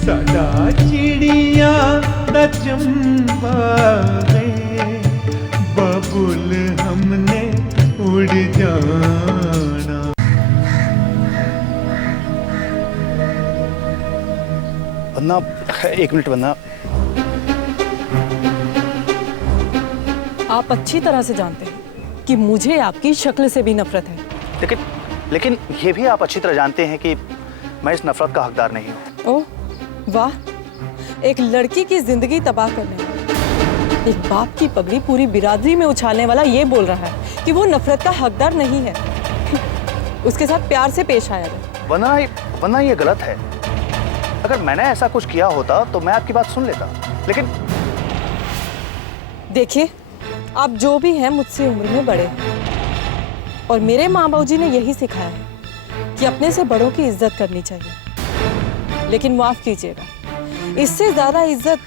सदा चिड़िया न चंपावे, बबुल हमने उड़ जाना। वन्ना, एक मिनट वन्ना। आप अच्छी तरह से जानते हैं कि मुझे आपकी शक्ल से भी नफरत है। लेकिन ये भी आप अच्छी तरह जानते हैं कि मैं इस नफरत का हकदार नहीं हूँ। ओह वाह, एक लड़की की जिंदगी तबाह करने वाला, एक बाप की पगड़ी पूरी बिरादरी में उछालने वाला ये बोल रहा है कि वो नफरत का हकदार नहीं है। उसके साथ प्यार से पेश आया जाए। वरना ये गलत है। अगर मैंने ऐसा कुछ किया होता तो मैं आपकी बात सुन लेता, लेकिन देखिए, आप जो भी हैं मुझसे उम्र में बड़े हैं और मेरे माँ बाबू जी ने यही सिखाया है कि अपने से बड़ों की इज्जत करनी चाहिए। लेकिन माफ कीजिएगा, इससे ज्यादा इज्जत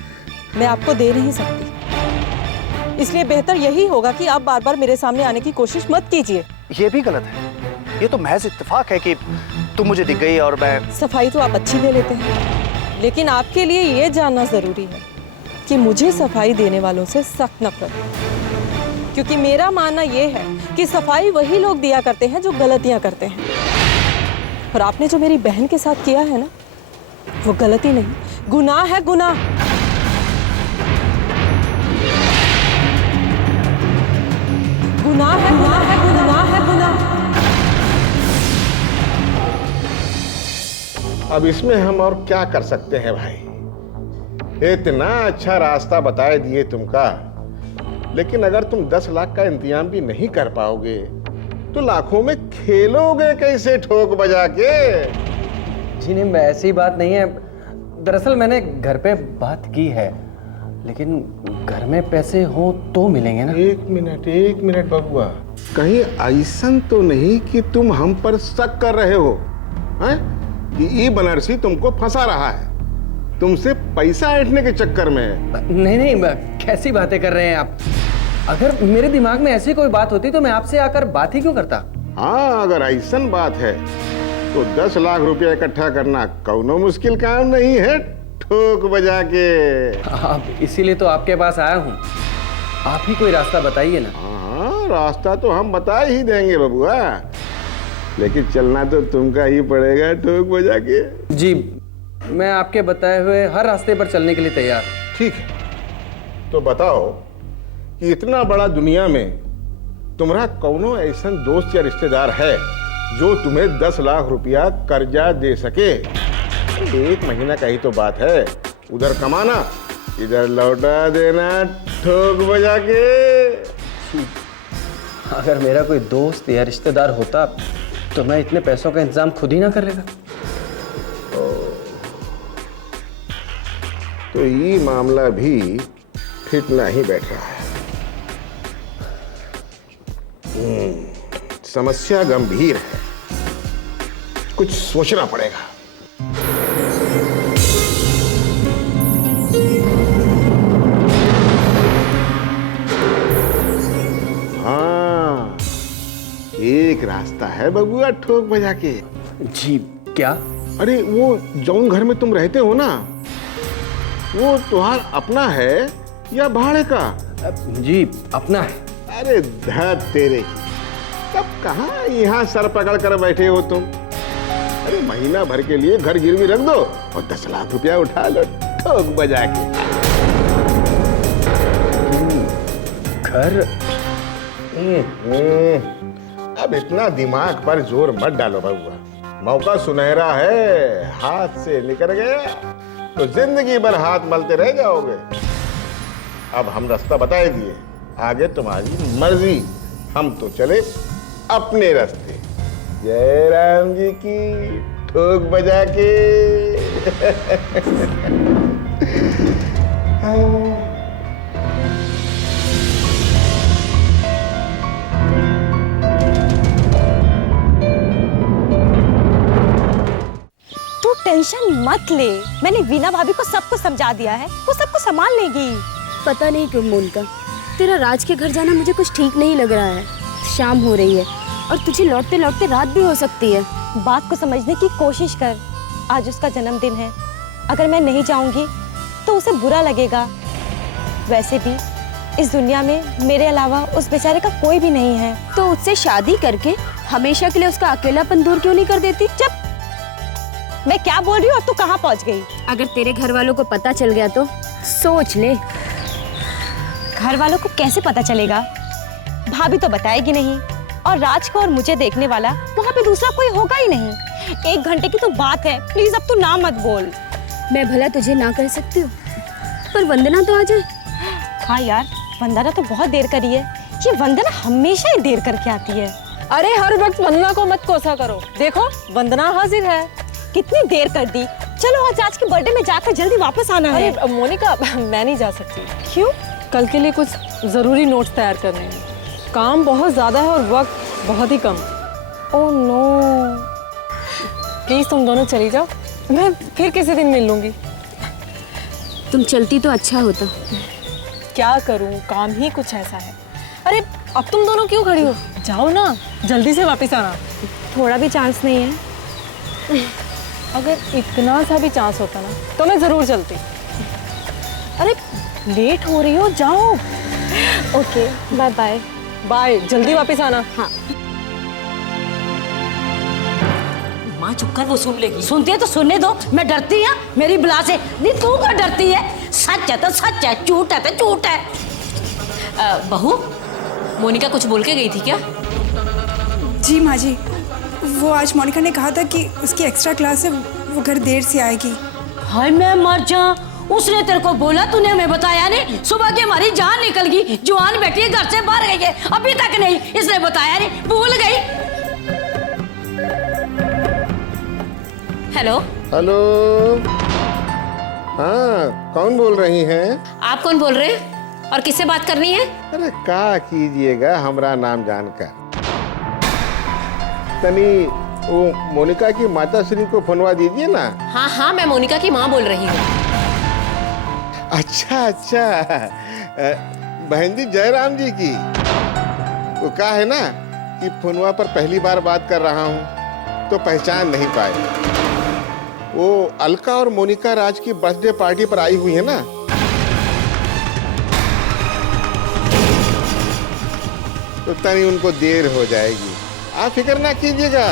मैं आपको दे नहीं सकती। इसलिए बेहतर यही होगा कि आप बार बार मेरे सामने आने की कोशिश मत कीजिए। ये भी गलत है। ये तो महज इत्तेफाक है कि तुम मुझे दिख गई और मैं। सफाई तो आप अच्छी दे लेते हैं, लेकिन आपके लिए ये जानना जरूरी है कि मुझे सफाई देने वालों से सख्त नफरत है। क्योंकि मेरा मानना ये है कि सफाई वही लोग दिया करते हैं जो गलतियां करते हैं। और आपने जो मेरी बहन के साथ किया है ना, वो गलती नहीं, गुनाह है, गुनाह। गुनाह है, गुनाह है, गुनाह है, गुनाह। अब इसमें हम और क्या कर सकते हैं भाई? इतना अच्छा रास्ता बताए दिए तुमका, लेकिन अगर तुम 10 लाख का इंतजाम भी नहीं कर पाओगे तो लाखों में खेलोगे कैसे ठोक बजा के? जी नहीं, ऐसी बात नहीं है। दरअसल मैंने घर पे बात की है, लेकिन घर में पैसे हो तो मिलेंगे ना। एक मिनट बबुआ, कहीं ऐसन तो नहीं कि तुम हम पर शक कर रहे हो हैं? कि ई बनारसी तुमको फंसा रहा है, तुमसे पैसा ऐंठने के चक्कर में? नहीं, कैसी बातें कर रहे हैं आप? अगर मेरे दिमाग में ऐसी कोई बात होती तो मैं आपसे आकर बात ही क्यों करता? हाँ, अगर ऐसन बात है तो 10 लाख रुपया इकट्ठा करना कौनो मुश्किल काम नहीं है ठोक बजा के। आप, इसीलिए तो आपके पास आया हूँ। आप ही कोई रास्ता बताइए ना। हाँ, रास्ता तो हम बता ही देंगे बबुआ, लेकिन चलना तो तुमका ही पड़ेगा ठोक बजा के। जी, मैं आपके बताए हुए हर रास्ते पर चलने के लिए तैयार। ठीक है, तो बताओ कि इतना बड़ा दुनिया में तुम्हारा कौनो ऐसा दोस्त या रिश्तेदार है जो तुम्हें 10 लाख रुपया कर्जा दे सके? 1 महीना का ही तो बात है, उधर कमाना इधर लौटा देना ठोक बजा के। अगर मेरा कोई दोस्त या रिश्तेदार होता तो मैं इतने पैसों का इंतजाम खुद ही ना कर लेता। तो ये मामला भी फिट नहीं बैठ रहा है। समस्या गंभीर है, कुछ सोचना पड़ेगा। हाँ, एक रास्ता है बबुआ ठोक बजा के। जी, क्या? अरे वो जौन घर में तुम रहते हो ना, वो तुम्हारा अपना है या भाड़े का? जी, अपना है। अरे धत तेरे की, तब कहाँ यहाँ सर पकड़ कर बैठे हो तुम? अरे महीना भर के लिए घर गिरवी रख दो और 10 लाख रुपया उठा लो ठोक बजा के। घर? अब इतना दिमाग पर जोर मत डालो बबुआ, मौका सुनहरा है, हाथ से निकल गया तो जिंदगी भर हाथ मलते रह जाओगे। अब हम रास्ता बताए दिए, आगे तुम्हारी मर्जी, हम तो चले अपने रास्ते। जय राम जी की, ठोक बजा के। तू टेंशन मत ले, मैंने वीना भाभी को सब कुछ समझा दिया है, वो सब कुछ संभाल लेगी। पता नहीं क्यों मोनिका, तेरा राज के घर जाना मुझे कुछ ठीक नहीं लग रहा है। शाम हो रही है और तुझे लौटते लौटते रात भी हो सकती है। बात को समझने की कोशिश कर, आज उसका जन्मदिन है अगर मैं नहीं जाऊंगी तो उसे बुरा लगेगा। वैसे भी इस दुनिया में मेरे अलावा उस बेचारे का कोई भी नहीं है। तो उससे शादी करके हमेशा के लिए उसका अकेलापन दूर क्यों नहीं कर देती? जब मैं क्या बोल रही हूँ और तू कहाँ पहुँच गई? अगर तेरे घर वालों को पता चल गया तो सोच ले। घर वालों को कैसे पता चलेगा? भाभी तो बताएगी नहीं, और राज को और मुझे देखने वाला वहाँ पे दूसरा कोई होगा ही नहीं। 1 घंटे की तो बात है, प्लीज अब तू ना मत बोल। मैं भला तुझे ना कर सकती हूँ, पर वंदना तो आ जाए। हाँ यार, वंदना तो बहुत देर करी है। ये वंदना हमेशा ही देर करके आती है। अरे हर वक्त वंदना को मत कोसा करो, देखो वंदना हाजिर है। कितनी देर कर दी। चलो आज के बर्थडे में जाकर जल्दी वापस आना है। अरे मोनिका, मैं नहीं जा सकती। क्यों? कल के लिए कुछ जरूरी नोट्स तैयार करने हैं, काम बहुत ज्यादा है और वक्त बहुत ही कम। Oh no. प्लीज तुम दोनों चली जाओ, मैं फिर किसी दिन मिल लूंगी। तुम चलती तो अच्छा होता। क्या करूं, काम ही कुछ ऐसा है। अरे अब तुम दोनों क्यों खड़ी हो, जाओ ना, जल्दी से वापस आना। थोड़ा भी चांस नहीं है? अगर इतना सा भी चांस होता ना तो मैं जरूर चलती। अरे लेट हो रही हो, जाओ। Okay, bye bye. बाय, जल्दी वापस आना। हाँ। माँ चुप कर, वो सुन लेगी। सुनती है तो सुनने दो, मैं डरती है मेरी बुला से? नहीं, तू क्यों डरती है? सच है तो सच है, झूठ है तो झूठ है। बहू, मोनिका कुछ बोल के गई थी क्या? जी माँ जी, वो आज मोनिका ने कहा था कि उसकी एक्स्ट्रा क्लास है, वो घर देर से आएगी। हाय मैं मर जा, उसने तेरे को बोला, तूने हमें बताया नहीं? सुबह की हमारी जान निकल गई, जवान बेटी है, घर से बाहर गई है, अभी तक नहीं, इसने बताया नहीं, भूल गई। हेलो हेलो, हाँ कौन बोल रही हैं? आप कौन बोल रहे हैं और किससे बात करनी है? अरे का कीजिएगा हमरा नाम जानकर। तनी वो मोनिका की माता श्री को फोनवा दीजिए ना। हाँ हाँ, मैं मोनिका की माँ बोल रही हूँ। अच्छा अच्छा, बहन जी जयराम जी की। वो कहा है ना कि फोनवा पर पहली बार बात कर रहा हूँ तो पहचान नहीं पाए। वो अलका और मोनिका राज की बर्थडे पार्टी पर आई हुई है ना। तो तनी उनको देर हो जाएगी, आप फिक्र ना कीजिएगा।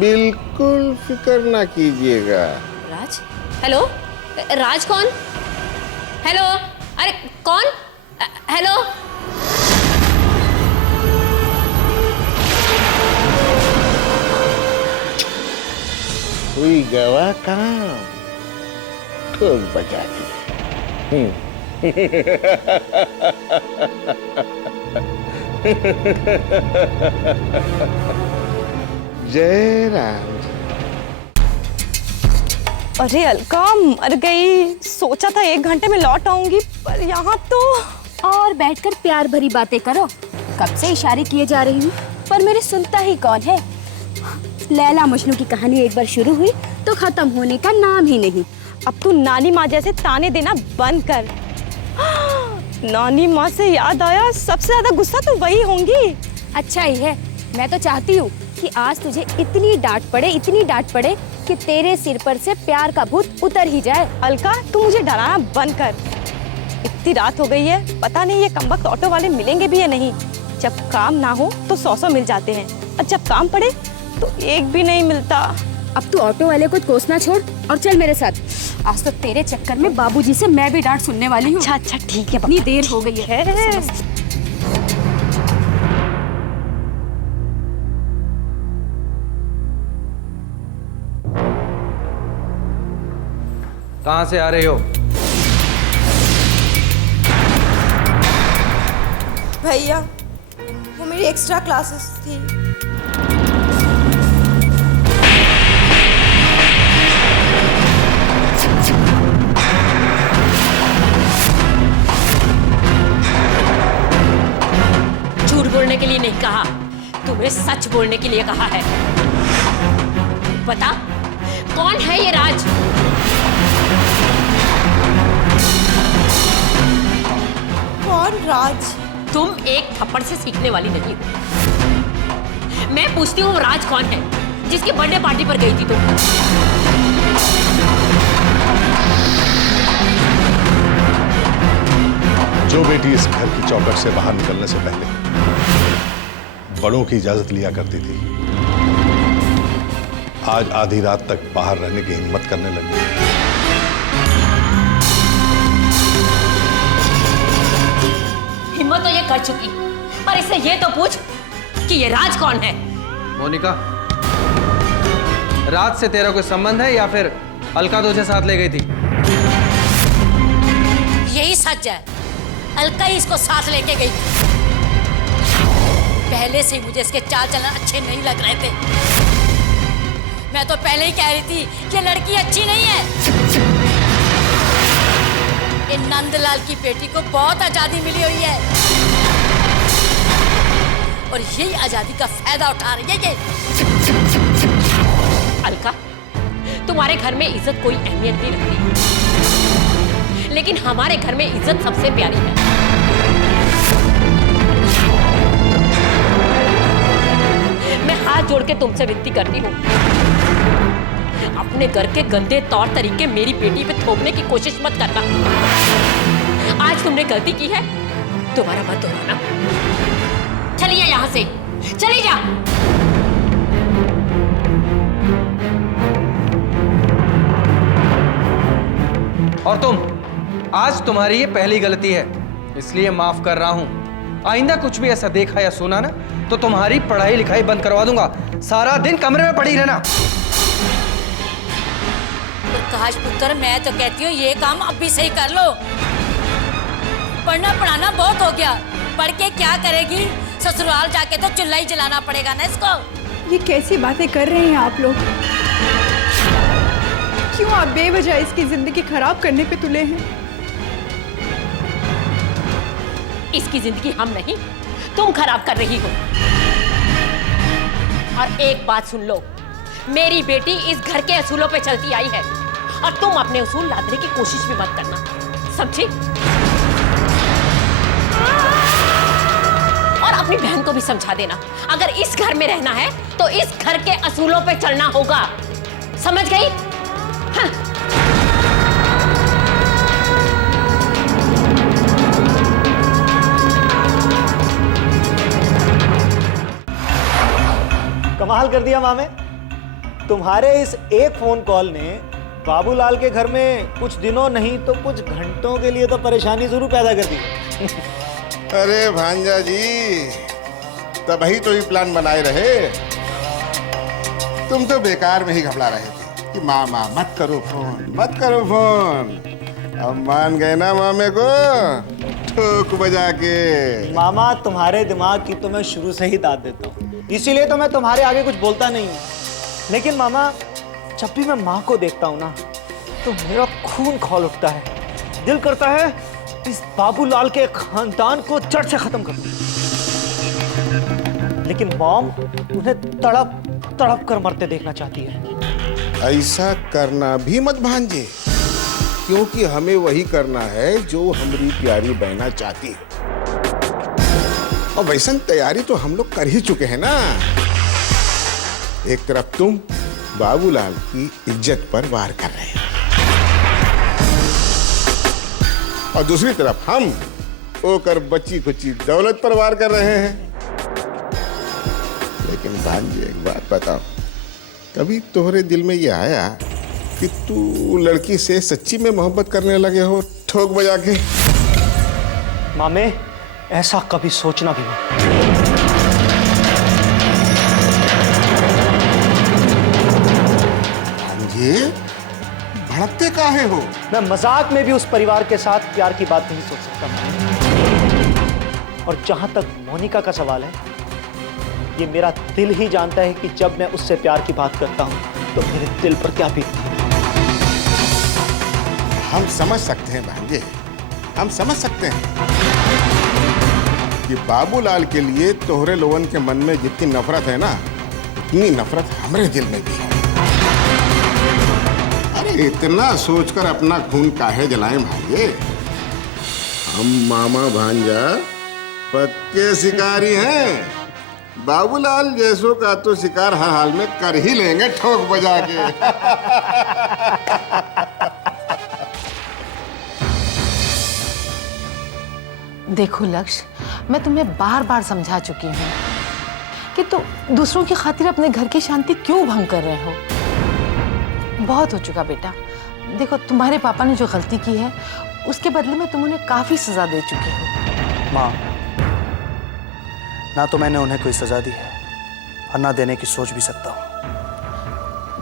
बिल्कुल फिक्र ना कीजिएगा। राज? हेलो, राज कौन? हेलो, अरे कौन? हेलो, हुई गवा काम, ठोक बजाती। जय राम। अरे अलका, मर गई। सोचा था 1 घंटे में लौट आऊंगी, पर यहाँ तो। और बैठकर प्यार भरी बातें करो। कब से इशारे किए जा रही हूँ, पर मेरी सुनता ही कौन है। लैला मजनू की कहानी एक बार शुरू हुई तो खत्म होने का नाम ही नहीं। अब तू नानी माँ जैसे ताने देना बंद कर। नानी माँ से याद आया, सबसे ज्यादा गुस्सा तो वही होंगी। अच्छा ही है, मैं तो चाहती हूँ कि आज तुझे इतनी डांट पड़े कि तेरे सिर पर से प्यार का भूत उतर ही जाए। अलका, तू मुझे डराना बंद कर। इतनी रात हो गई है, पता नहीं ये कमबख्त ऑटो वाले मिलेंगे भी या नहीं। जब काम ना हो तो 100 मिल जाते हैं, और जब काम पड़े तो एक भी नहीं मिलता। अब तू ऑटो वाले को कोसना छोड़ और चल मेरे साथ। आज तो तेरे चक्कर में बाबूजी से मैं भी डांट सुनने वाली हूँ। अच्छा ठीक है, इतनी देर हो गई है। कहाँ से आ रहे हो? भैया, वो मेरी एक्स्ट्रा क्लासेस थी। झूठ बोलने के लिए नहीं कहा, तुम्हें सच बोलने के लिए कहा है। बता, कौन है ये राज? कौन राज? तुम एक थप्पड़ से सीखने वाली नहीं हो। मैं पूछती हूँ राज कौन है? जिसकी बर्थडे पार्टी पर गई थी तुम। जो बेटी इस घर की चौखट से बाहर निकलने से पहले बड़ों की इजाजत लिया करती थी, आज आधी रात तक बाहर रहने की हिम्मत करने लगी। हिम्मत तो ये कर चुकी, पर इससे ये तो पूछ कि ये राज कौन है। मोनिका, रात से तेरा कोई संबंध है या फिर अलका तुझे साथ ले गई थी? यही सच है, अलका ही इसको साथ लेके गई। पहले से ही मुझे इसके चाल चलन अच्छे नहीं लग रहे थे। मैं तो पहले ही कह रही थी कि लड़की अच्छी नहीं है। इन नंदलाल की बेटी को बहुत आजादी मिली हुई है और यही आजादी का फायदा उठा रही है ये। अलका, तुम्हारे घर में इज्जत कोई अहमियत नहीं रखती, लेकिन हमारे घर में इज्जत सबसे प्यारी है। मैं हाथ जोड़ के तुमसे विनती करती हूँ, अपने घर के गंदे तौर तरीके मेरी बेटी पे थोपने की कोशिश मत करना। आज तुमने गलती की है, दोबारा मत दोहराना। चलिए यहाँ से, चली जा। और तुम, आज तुम्हारी ये पहली गलती है, इसलिए माफ कर रहा हूं। आइंदा कुछ भी ऐसा देखा या सुना ना तो तुम्हारी पढ़ाई लिखाई बंद करवा दूंगा। सारा दिन कमरे में पड़ी रहना। प्रकाश पुत्र, मैं तो कहती हूँ ये काम अब भी सही कर लो। पढ़ना पढ़ाना बहुत हो गया, पढ़ के क्या करेगी? ससुराल जाके तो चुल्हा ही जलाना पड़ेगा ना इसको। ये कैसी बातें कर रहे हैं आप लोग? क्यों आप बेवजह इसकी जिंदगी खराब करने पे तुले हैं? इसकी जिंदगी हम नहीं, तुम खराब कर रही हो। और एक बात सुन लो, मेरी बेटी इस घर के असूलों पे चलती आई है और तुम अपने उसूल लादने की कोशिश भी मत करना, समझी? और अपनी बहन को भी समझा देना, अगर इस घर में रहना है तो इस घर के असूलों पे चलना होगा, समझ गई? हाँ। कमाल कर दिया मामे, तुम्हारे इस एक फोन कॉल ने बाबूलाल के घर में कुछ दिनों नहीं तो कुछ घंटों के लिए तो परेशानी जरूर पैदा कर दी। अरे भांजा जी, तभी तो ये प्लान बनाए रहे। तुम तो बेकार में ही घबरा रहे थे कि मामा मत करो फोन, मत करो फोन। अब मान गए ना मामे को ठोक बजा के। मामा, तुम्हारे दिमाग की तो मैं शुरू से ही दाद देता हूँ, इसीलिए तो मैं तुम्हारे आगे कुछ बोलता नहीं हूँ। लेकिन मामा, जब भी मैं माँ को देखता हूँ ना तो मेरा खून खौल उठता है। दिल करता है इस बाबूलाल के खानदान को जड़ से खत्म कर दूं। लेकिन मॉम उन्हें तड़प तड़प कर मरते देखना चाहती है। ऐसा करना भी मत भांजे, क्योंकि हमें वही करना है जो हमारी प्यारी बहना चाहती है। और वैसन तैयारी तो हम लोग कर ही चुके हैं ना। एक तरफ तुम बाबूलाल की इज्जत पर वार कर रहे हैं और दूसरी तरफ हम ओकर बची खुची दौलत पर वार कर रहे हैं। लेकिन भांजी, एक बात बताओ, कभी तुम्हारे दिल में ये आया कि तू लड़की से सच्ची में मोहब्बत करने लगे हो ठोक बजा के? मामे, ऐसा कभी सोचना भी मत। भांजी, भड़कते काहे हो? मैं मजाक में भी उस परिवार के साथ प्यार की बात नहीं सोच सकता। और जहां तक मोनिका का सवाल है, ये मेरा दिल ही जानता है कि जब मैं उससे प्यार की बात करता हूं तो मेरे दिल पर क्या बीतती है। हम समझ सकते हैं भांजे, हम समझ सकते हैं कि बाबूलाल के लिए तोहरे लोगन के मन में जितनी नफरत है ना, उतनी नफरत हमारे दिल में भी है। अरे इतना सोचकर अपना खून काहे जलाएं भांजे? हम मामा भांजा पक्के शिकारी हैं। बाबूलाल जैसों का तो शिकार हर हाल में कर ही लेंगे ठोक बजा के। देखो लक्ष्य, मैं तुम्हें बार बार समझा चुकी हूँ कि तुम दूसरों की खातिर अपने घर की शांति क्यों भंग कर रहे हो। बहुत हो चुका बेटा। देखो, तुम्हारे पापा ने जो गलती की है उसके बदले में तुम उन्हें काफी सजा दे चुके हो। माँ, ना तो मैंने उन्हें कोई सजा दी है और ना देने की सोच भी सकता हूँ।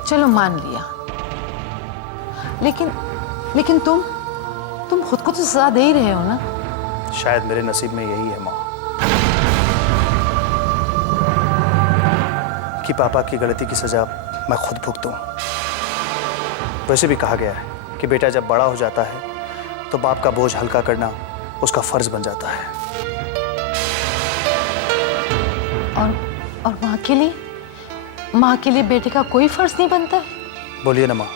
चलो मान लिया, लेकिन तुम खुद को तो सजा दे ही रहे हो ना। शायद मेरे नसीब में यही है माँ, कि पापा की गलती की सजा मैं खुद भुगतूं। वैसे भी कहा गया है कि बेटा जब बड़ा हो जाता है तो बाप का बोझ हल्का करना उसका फर्ज बन जाता है। और माँ के लिए बेटे का कोई फर्ज नहीं बनता है। बोलिए ना माँ,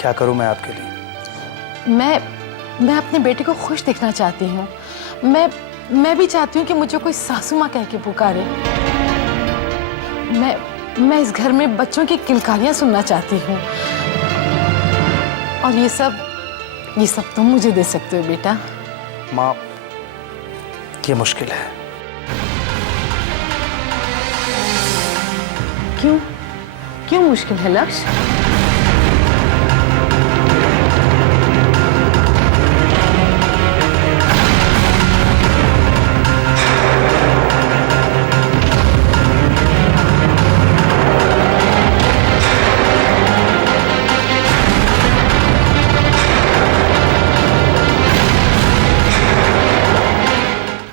क्या करूं मैं आपके लिए? मैं अपने बेटे को खुश देखना चाहती हूँ। मैं भी चाहती हूँ कि मुझे कोई सासू माँ कह के पुकारे। मैं इस घर में बच्चों की किलकारियाँ सुनना चाहती हूँ। और ये सब तुम मुझे दे सकते हो बेटा। माँ, ये मुश्किल है। क्यों मुश्किल है लक्ष्य?